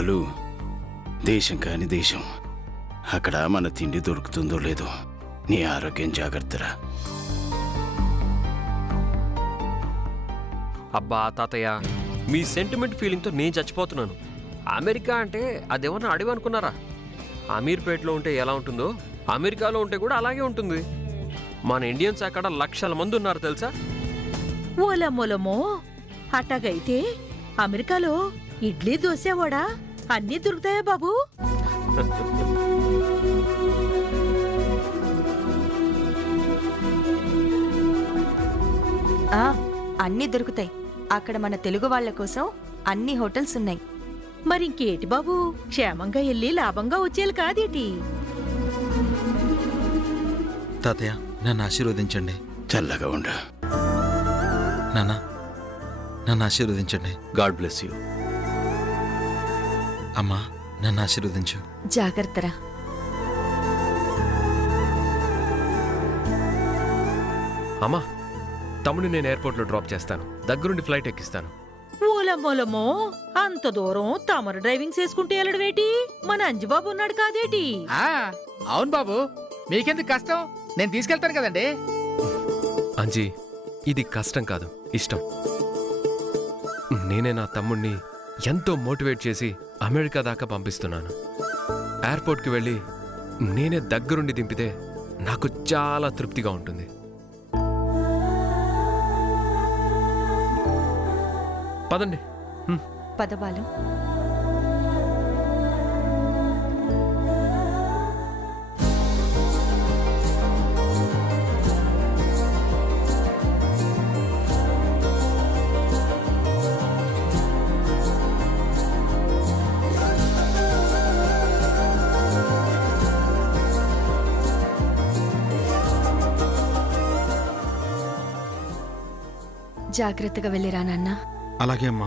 బాలు, దేశం కాని దేశం. అక్కడ మన తిండి దొరుకుతుందో లేదో. నీ ఆరోగ్యం జాగ్రత్తరా. అబ్బా తాతయ్య, మీ సెంటిమెంట్ ఫీలింగ్తో నేను చచ్చిపోతున్నాను. అమెరికా అంటే అదేమన్నా అడవి అనుకున్నారా? అమీర్పేటలో ఉంటే ఎలా ఉంటుందో అమెరికాలో ఉంటే కూడా అలాగే ఉంటుంది. మన ఇండియన్స్ అక్కడ లక్షల మంది ఉన్నారు తెలుసా? ఓలమోలమో, అట్టగైతే అమెరికాలో ఇడ్లీ దోశ వడ అన్నీ దొరుకుతాయా బాబు? అన్నీ దొరుకుతాయి. అక్కడ మన తెలుగు వాళ్ల కోసం అన్ని హోటల్స్ ఉన్నాయి. మరింకేటి బాబు, క్షేమంగా వెళ్ళి లాభంగా వచ్చేయాలి కాదేటి? తాతయ్య, నన్ను ఆశీర్వదించండి. చల్లగా ఉండు. నాన్న, నన్ను ఆశీర్వదించండి. God bless you. అమ్మా, నన్ను ఆశీర్వదించు. జాగ్రత్తరా. అమ్మా, తమ్ముడిని నేను ఎయిర్పోర్ట్లో డ్రాప్ చేస్తాను. దగ్గరుండి ఫ్లైట్ ఎక్కిస్తాను. ఓలమోలమో, అంత దూరం తమరు డ్రైవింగ్ చేసుకుంటే వెళ్ళడమేటి? మన అంజుబాబు ఉన్నాడు కాదేటి? అవును బాబు, మీకెందుకు కష్టం? నేను తీసుకెళ్తాను కదండి. అంజీ, ఇది కష్టం కాదు, ఇష్టం. నేనే నా తమ్ముడిని ఎంతో మోటివేట్ చేసి అమెరికా దాకా పంపిస్తున్నాను. ఎయిర్పోర్ట్కి వెళ్ళి నేనే దగ్గరుండి దింపితే నాకు చాలా తృప్తిగా ఉంటుంది. పదండి. పదబాలు. జాగ్రత్తగా వెళ్ళిరా నాన్న. అలాగే అమ్మా.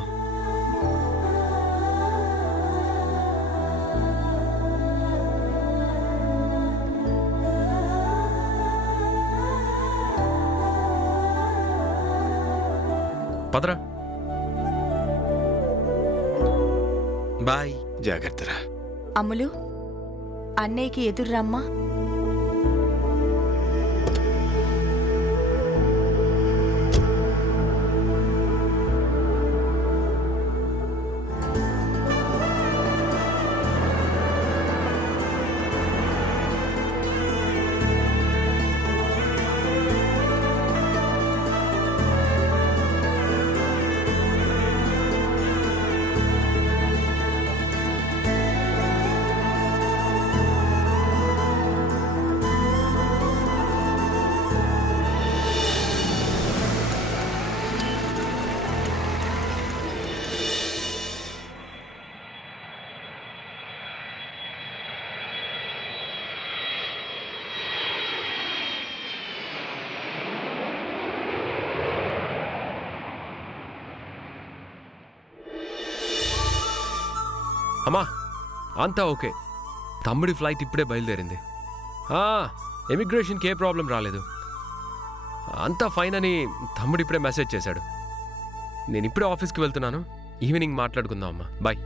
పదరా. బాయ్. జాగ్రత్తరా. అమ్ములు, అన్నయ్యకి ఎదుర్రమ్మా. అమ్మా, అంతా ఓకే. తమ్ముడి ఫ్లైట్ ఇప్పుడే బయలుదేరింది. ఎమిగ్రేషన్కి ఏ ప్రాబ్లం రాలేదు. అంతా ఫైన్ అని తమ్ముడు ఇప్పుడే మెసేజ్ చేశాడు. నేను ఇప్పుడే ఆఫీస్కి వెళ్తున్నాను. ఈవినింగ్ మాట్లాడుకుందాం అమ్మా. బాయ్.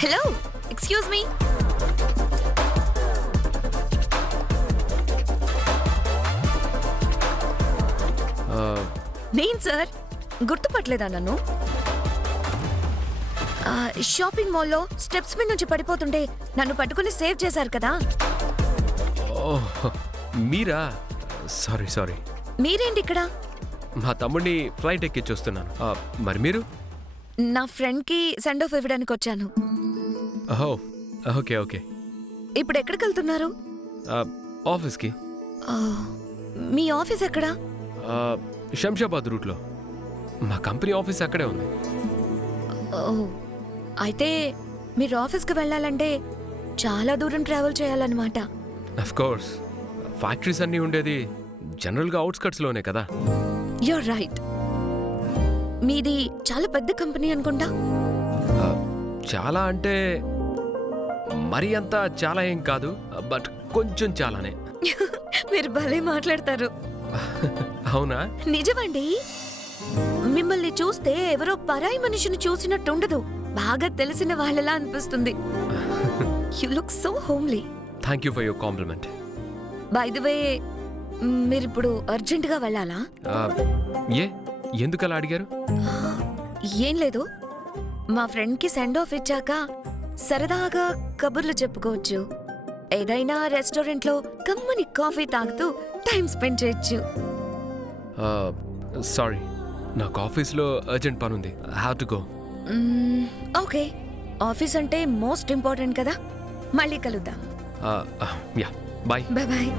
Hello, excuse me. నేను సార్, గుర్తుపట్టలేదా నన్ను? షాపింగ్ మాల్లో స్టెప్స్ మీద నుంచి పడిపోతుంటే నన్ను పట్టుకుని సేవ్ చేశారు కదా. మీరా? Sorry sorry. మీరేంటి ఇక్కడ? మా తమ్ముడిని ఫ్లైట్ ఎక్కించొస్తున్నాను. మరి మీరు? నా ఫ్రెండ్కి సెండ్ ఆఫ్ ఇవ్వడానికి వచ్చాను. Okay okay. ఇప్పుడు ఎక్కడికి వెళ్తున్నారు? ఆఫీస్కి. మీ ఆఫీస్ ఎక్కడా? శంషాబాద్ రూట్లో. మా కంపెనీ ఆఫీస్ అక్కడే ఉంది. అయితే మీరు ఆఫీస్కి వెళ్ళాలంటే చాలా దూరం ట్రావెల్ చేయాలన్నమాట. అఫ్ కోర్స్, ఫ్యాక్టరీస్ అన్నీ ఉండేది జనరల్గా అవుట్స్కట్స్లోనే కదా. You're right. మీది చాలా పెద్ద కంపెనీ అనుకుంటా. చాలా అంటే మరీ అంత చాలా ఏం కాదు, బట్ కొంచెం చాలానే. మీరు భలే మాట్లాడతారు. అవునా? నిజమండి. మిమ్మల్ని చూస్తే ఎవరో పరాయి మనిషిని చూసినట్టుండదు. బాగా తెలిసిన వాళ్ళలా అనిపిస్తుంది. You look so homely. Thank you for your compliment. By the way, మీరిప్పుడు అర్జెంటుగా వెళ్ళాలా? ఏ ఎందుకు అలా అడిగారు? ఏం లేదు, మా ఫ్రెండ్కి సెండ్ ఆఫ్ ఇచ్చాక సరదాగా కబుర్లు చెప్పుకోవచ్చు. ఏదైనా రెస్టారెంట్లో కమ్మని కాఫీ తాగుతూ టైం స్పెండ్ చేయొచ్చు. సారీ, నాకు ఆఫీస్లో అర్జెంట్ పని ఉంది. I have to go. Okay, office అంటే మోస్ట్ ఇంపార్టెంట్ కదా. మళ్ళీ కలుద్దాం. Yeah, bye. Bye bye.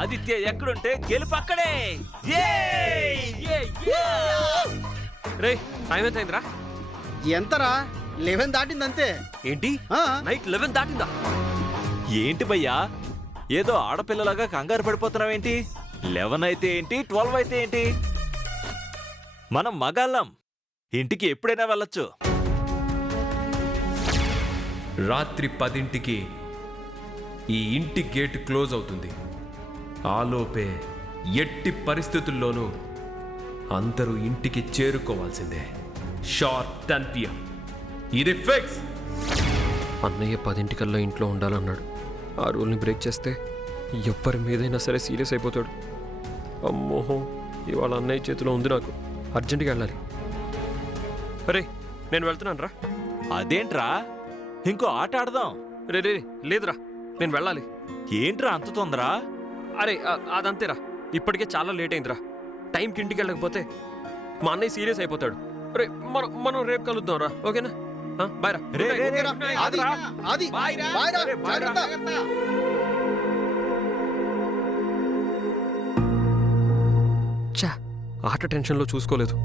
Aditya ఎక్కడుంటే గెలుపు అక్కడే. రే, టైం ఎంత అయిందిరా? ఎంతరా? 11 దాటిందంతే. ఏంటి, నైట్ 11 దాటిందా? ఏంటి భయ్యా, ఏదో ఆడపిల్లలాగా కంగారు పడిపోతున్నావేంటి? 11 అయితే ఏంటి, 12 అయితే ఏంటి? మనం మగాళ్ళం, ఇంటికి ఎప్పుడైనా వెళ్ళొచ్చు. రాత్రి 10ంటికి ఈ ఇంటి గేట్ క్లోజ్ అవుతుంది. ఆలోపే ఎట్టి పరిస్థితుల్లోనూ అందరూ ఇంటికి చేరుకోవాల్సిందే. Sharp 10 PM. ఇది ఫిక్స్. అన్నయ్య 10ంటికల్లా ఇంట్లో ఉండాలన్నాడు. ఆ రూల్ని బ్రేక్ చేస్తే ఎవ్వరి మీదైనా సరే సీరియస్ అయిపోతాడు. అమ్మోహో, ఇవాళ అన్నయ్య చేతిలో ఉంది. నాకు అర్జెంటుగా వెళ్ళాలి. అరే, నేను వెళ్తున్నాను రా. అదేంట్రా, ఇంకో ఆట ఆడదాం. రే రే, లేదురా, నేను వెళ్ళాలి. ఏంట్రా అంత తొందర? అరే, అదంతేరా, ఇప్పటికే చాలా లేట్ అయిందిరా. టైంకి ఇంటికి వెళ్ళకపోతే మా అన్నయ్య సీరియస్ అయిపోతాడు. రే, మనం రేపు కలుద్దాం రా, ఓకేనా? బాయ్ రా. రే, రే, రే, ఆది, ఆది, బాయ్ రా. బాయ్ రా, రే, బాయ్ రా. జాగ్రత్త. చా, ఆట టెన్షన్లో చూసుకోలేదు.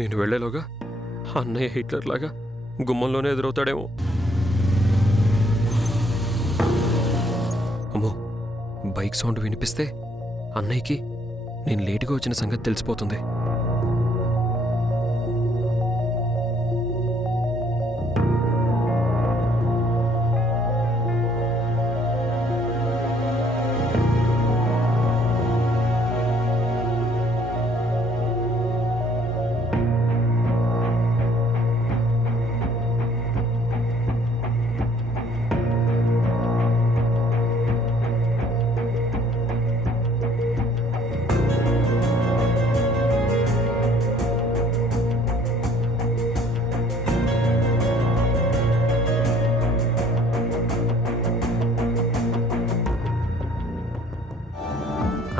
నేను వెళ్ళేలోగా అన్నయ్య హిట్లర్ లాగా గుమ్మంలోనే ఎదురవుతాడేమో. అమ్మో, బైక్ సౌండ్ వినిపిస్తే అన్నయ్యకి నేను లేటుగా వచ్చిన సంగతి తెలిసిపోతుంది.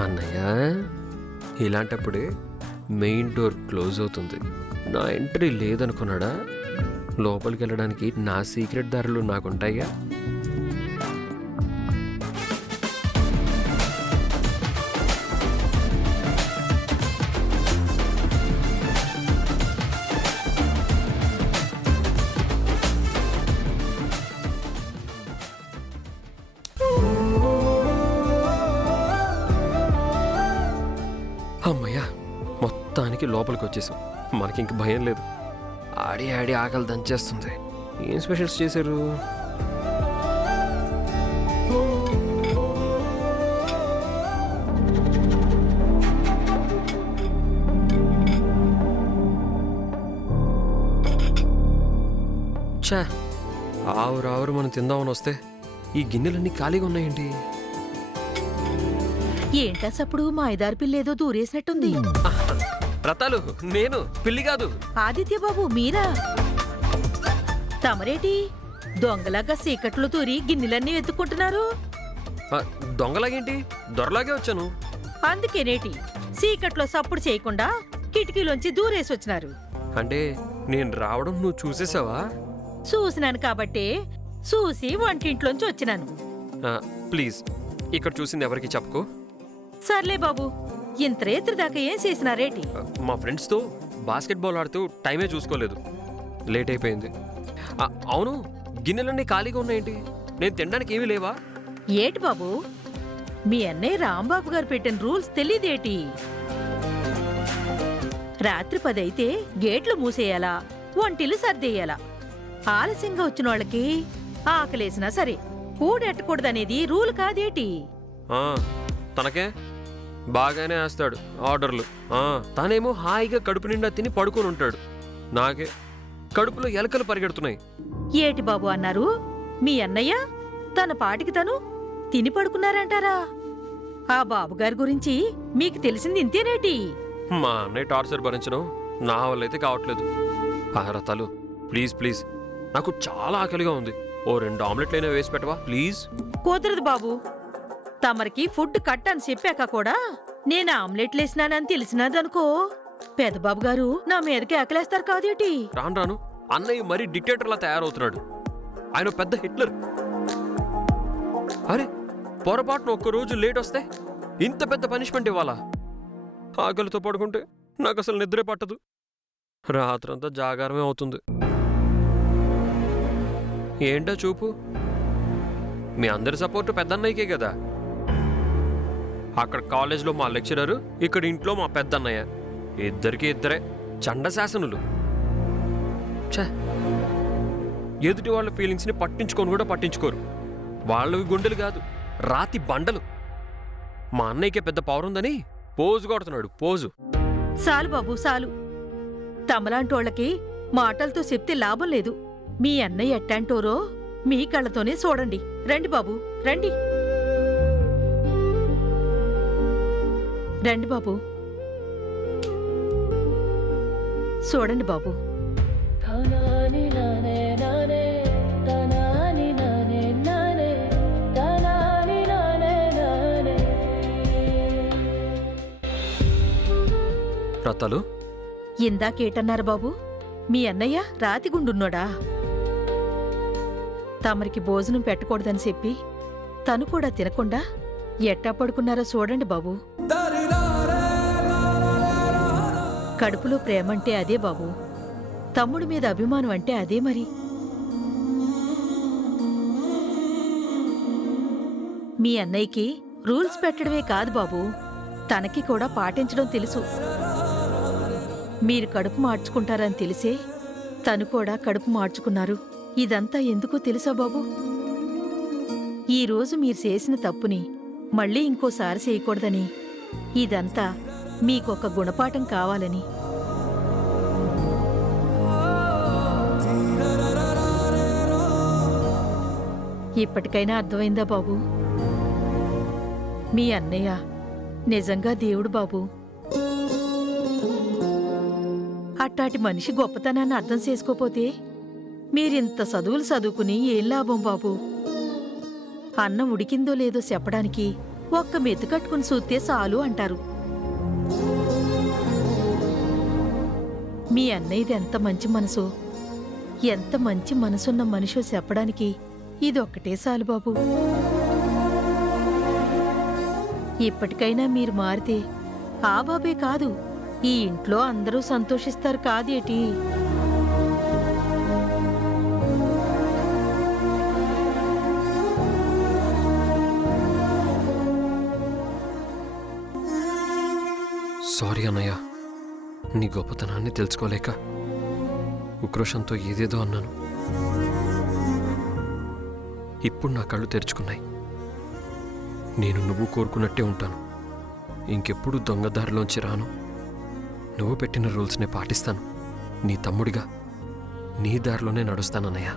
అన్నయ్య, ఇలాంటప్పుడే మెయిన్ డోర్ క్లోజ్ అవుతుంది. నా ఎంట్రీ లేదనుకున్నాడా? లోపలికి వెళ్ళడానికి నా సీక్రెట్ దారులు నాకుంటాయిగా. అమ్మయ్యా, మొత్తానికి లోపలికి వచ్చేసాం. మనకి ఇంక భయం లేదు. ఆడి ఆడి ఆకలి దంచేస్తుంది. ఏం స్పెషల్స్ చేశారు? ఛా, ఆవురావురు మనం తిందామని వస్తే ఈ గిన్నెలన్నీ ఖాళీగా ఉన్నాయేంటి? ఏంటసప్పుడు మా ఐదారు పిల్లేదో దూరేసినట్టుంది. రతాలు, నేను పిల్లి కాదు. ఆదిత్య బాబు మీరా? తమరేటి దొంగలాగా సీకట్లో తూరి గిన్నెలన్నీ వెతుక్కుంటున్నారు? ఆ, దొంగలాగేంటి, దొరలాగే వచ్చాను. అందుకేనేటి సీకట్లో సప్పుడు చేయకుండా కిటికీలోంచి దూరేసొచ్చినారు. అంటే నేను రావడం నువ్వు చూసేసావా? చూసినాను కాబట్టే చూసి వంటింట్లోంచి వచ్చినాను. ప్లీజ్, ఇక్కడ చూసింది ఎవరికి చెప్పుకో. సర్లే బాబు, ఇంత రేత్రి దాకా ఏం చేసినారేటి? మా ఫ్రెండ్స్తో బాస్కెట్బాల్ ఆడుతూ టైమే చూసుకోలేదు, లేట్ అయిపోయింది. అవును, గిన్నెలన్నీ ఖాళీగా ఉన్నాయేంటి? నేను తినడానికి ఏమీ లేవా? ఏటి బాబు, మీ అన్నయ్య రాంబాబు గారు పెట్టిన రూల్స్ తెలీదేటి? రాత్రి 10 అయితే గేట్లు మూసేయాలా, వంటిల్లు సర్దేయాలా. ఆలస్యంగా వచ్చిన వాళ్ళకి ఆకలేసినా సరే ఊడెట్టకూడదనేది రూల్ కాదేటి? తనకే బాగానే వేస్తాడు ఆర్డర్లు. తనేమో హాయిగా కడుపు నిండా తిని పడుకొని ఉంటాడు. నాకే కడుపులో ఎలకలు పరిగెడుతున్నాయి. ఏటి బాబు అన్నారు? మీ అన్నయ్య తన పాటికి తను తిని పడుకున్నారంటారా? ఆ బాబుగారి గురించి మీకు తెలిసింది ఇంతేనేటి? మా అన్నయ్య టార్చర్ భరించడం నా వల్లైతే కావట్లేదు. రతాలు, ప్లీజ్ ప్లీజ్, నాకు చాలా ఆకలిగా ఉంది. ఓ 2 ఆమ్లెట్లైనా వేసి పెట్టవా ప్లీజ్? కుదరదు బాబు. తమరికి ఫుడ్ కట్ అని చెప్పాక కూడా నేను ఆమ్లెట్లేసినానని తెలిసినదనుకో, పెదబాబు గారు నా మీదకి ఆకలేస్తారు కాదేటి? రాను రాను అన్నయ్య మరీ డిక్టేటర్లా తయారవుతున్నాడు. ఆయన పెద్ద హిట్లర్. అరే, పొరపాటున ఒక్కరోజు లేట్ వస్తే ఇంత పెద్ద పనిష్మెంట్ ఇవ్వాలా? ఆకలితో పడుకుంటే నాకు అసలు నిద్రే పట్టదు. రాత్రంతా జాగారమే అవుతుంది. ఏంటో చూపు, మీ అందరి సపోర్టు పెద్దన్నయ్యకే కదా. అక్కడ కాలేజ్లో మా లెక్చరరు, ఇక్కడ ఇంట్లో మా పెద్దన్నయ్య. ఇద్దరికి ఇద్దరే చండశాసనులు. ఛే, ఎదుటి వాళ్ళ ఫీలింగ్స్ని పట్టించుకొని కూడా పట్టించుకోరు. వాళ్ళవి గుండెలు కాదు, రాతి బండలు. మా అన్నయ్యకే పెద్ద పవర్ ఉందని పోజు కొడుతున్నాడు, పోజు. సాలు బాబు సాలు. తమలాంటోళ్ళకి మాటలతో చెప్తే లాభం లేదు. మీ అన్నయ్య ఎట్టాంటోరో మీ కళ్ళతోనే చూడండి. రండి బాబు, రండి రండి బాబు, చూడండి బాబు. రతాలు, ఇందాకేటన్నారు బాబు? మీ అన్నయ్య రాతిగుండున్నోడా? తమరికి భోజనం పెట్టకూడదని చెప్పి తను కూడా తినకుండా ఎట్టా పడుకున్నారో చూడండి బాబు. కడుపులో ప్రేమంటే అదే బాబు, తమ్ముడి మీద అభిమానం అంటే అదే మరి. మీ అన్నయ్యకి రూల్స్ పెట్టడమే కాదు బాబు, తనకి కూడా పాటించడం తెలుసు. మీరు కడుపు మార్చుకుంటారని తెలిసే తను కూడా కడుపు మార్చుకున్నారు. ఇదంతా ఎందుకో తెలుసా బాబు? ఈరోజు మీరు చేసిన తప్పుని మళ్ళీ ఇంకోసారి చేయకూడదని, ఇదంతా మీకొక గుణపాఠం కావాలని. ఇప్పటికైనా అర్థమైందా బాబు? మీ అన్నయ్య నిజంగా దేవుడు బాబు. అట్టాటి మనిషి గొప్పతనాన్ని అర్థం చేసుకోపోతే మీరింత చదువులు చదువుకుని ఏం లాభం బాబు? అన్నం ఉడికిందో లేదో చెప్పడానికి ఒక్క మెత్తు కట్టుకుని చూస్తే చాలు అంటారు. మీ అన్నయ్యది ఎంత మంచి మనసు, ఎంత మంచి మనసున్న మనిషో చెప్పడానికి ఇదొక్కటే చాలు బాబు. ఇప్పటికైనా మీరు మారితే ఆ బాబే కాదు, ఈ ఇంట్లో అందరూ సంతోషిస్తారు కాదేటి? సారీ అన్నయ్య, నీ గొప్పతనాన్ని తెలుసుకోలేక ఉక్రోషంతో ఏదేదో అన్నాను. ఇప్పుడు నా కళ్ళు తెరుచుకున్నాయి. నేను నువ్వు కోరుకున్నట్టే ఉంటాను. ఇంకెప్పుడు దొంగదారిలోంచి రాను. నువ్వు పెట్టిన రూల్స్నే పాటిస్తాను. నీ తమ్ముడిగా నీ దారిలోనే నడుస్తానన్నయ్య.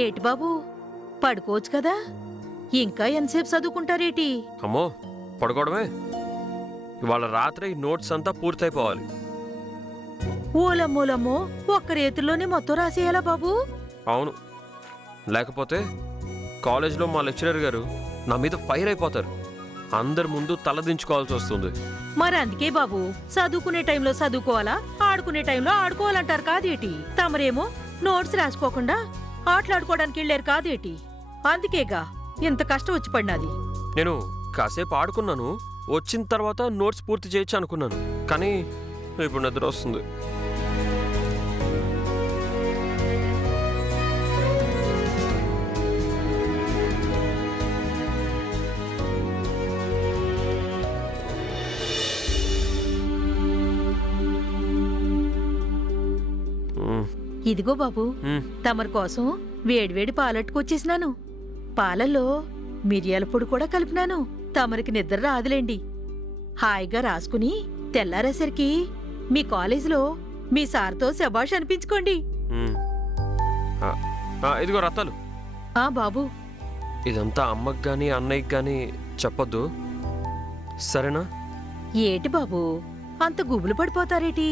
ఏటి బాబు పడుకోవచ్చు కదా, ఇంకా ఎంతసేపు చదువుకుంటారేటి? అమ్మో, పడుకోవడమే. ఇవాళ రాత్రి ఈ నోట్స్ అంతా పూర్తయిపోవాలి. ఓలమ్మోలమ్మో, ఒక్క రేతుల్లోనే మొత్తం రాసేయాలా బాబు? అవును, లేకపోతే కాలేజ్లో మా లెక్చరర్ గారు నా మీద ఫైర్ అయిపోతారు. అందరి ముందు తలదించుకోవాల్సి వస్తుంది. మరి అందుకే బాబు, చదువుకునే టైంలో చదువుకోవాలా, ఆడుకునే టైంలో ఆడుకోవాలంటారు కాదేటి? తమరేమో నోట్స్ రాసుకోకుండా ఆటలాడుకోవడానికి వెళ్ళారు కాదేటి? అందుకేగా ఇంత కష్టం వచ్చి పడినది. నేను కాసేపు ఆడుకున్నాను, వచ్చిన తర్వాత నోట్స్ పూర్తి చేయొచ్చు అనుకున్నాను, కానీ ఇప్పుడు నిద్ర వస్తుంది. ఇదిగో బాబు, తమరి కోసం వేడివేడి పాలట్టుకొచ్చేసినాను. పాలల్లో మిరియాల పొడి కూడా కలిపినాను. తమరికి నిద్ర రాదులేండి. హాయిగా రాసుకుని తెల్లారేసరికి మీ కాలేజీలో మీ సార్తో శబాష్ అనిపించుకోండి. ఇదిగో రత్తాలు. ఆ బాబు, ఇదంతా అమ్మకి గాని అన్నయ్యకి గాని చెప్పొద్దు, సరేనా? ఏటి బాబు అంత గుబులు పడిపోతారేటి?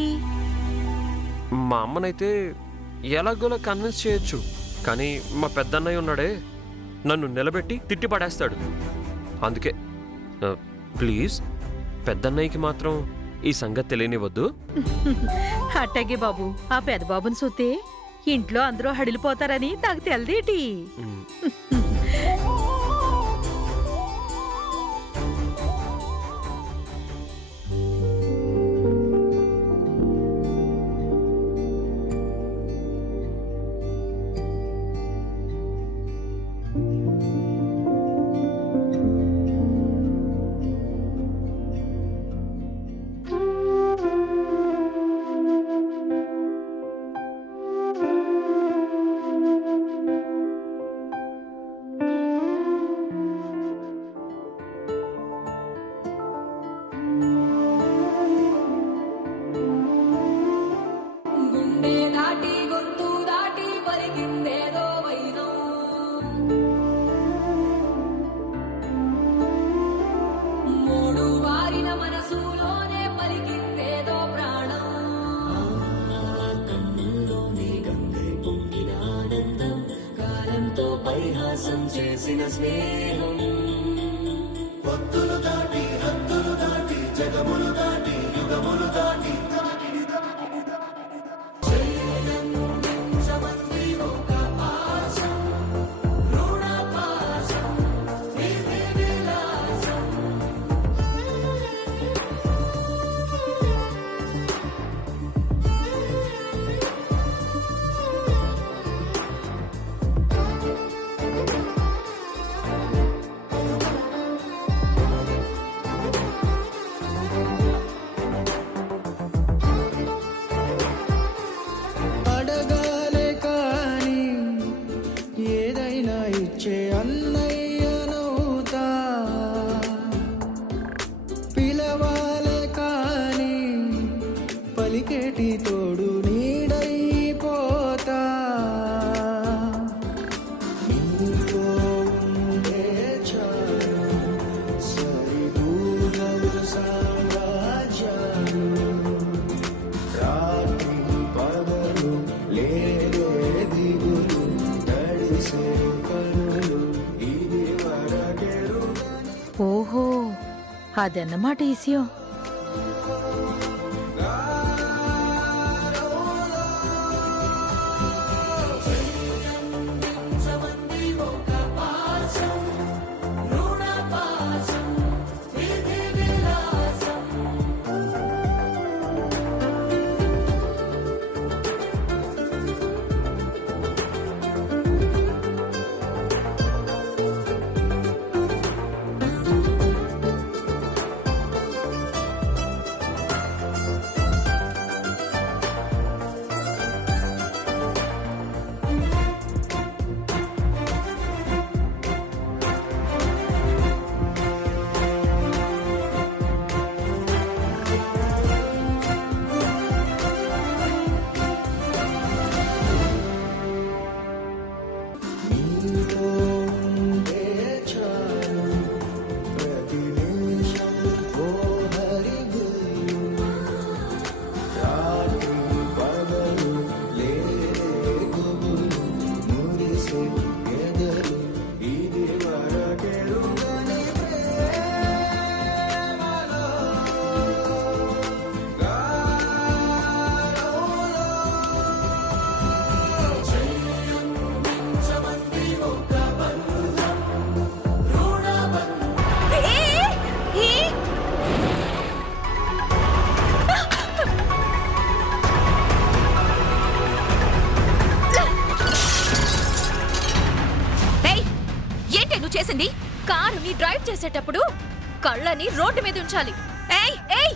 మా అమ్మనైతే ఎలాగోలా కన్విన్స్ చేయొచ్చు, కానీ మా పెద్దన్నయ్య ఉన్నాడే, నన్ను నిలబెట్టి తిట్టి పడేస్తాడు. అందుకే ప్లీజ్ పెద్దన్నయ్యకి మాత్రం ఈ సంగతి తెలియనివద్దు. అట్టాగే బాబు, ఆ పెద్ద బాబుని చూస్తే ఇంట్లో అందరూ హడిలిపోతారని నాకు తెలదేటి. చేసిన స్నేహం పొత్తులు దాటి హద్దులు దాటి జగములు దాటి యుగములు దాటి పలికేటి తోడు నీడైపోతా నీతో ఉండే చాలు సరిదూరవు సామ్రాజ్యాలు రాత్రి పగలు లేదే దిగులు తడిసే కనులు ఇది వరకెరు. ఓహో, అదన్నమాట విషయం. ఎదలు ఇది వరకెరుగని ప్రేమలో గాలోలో చెయ్యందించమంది ఒక బంధం రుణబంధం. ఏంటి నువ్వు చేసింది? కారుని డ్రైవ్ చేసేటప్పుడు కళ్ళని రోడ్డు మీద ఉంచాలి. ఏయ్ ఏయ్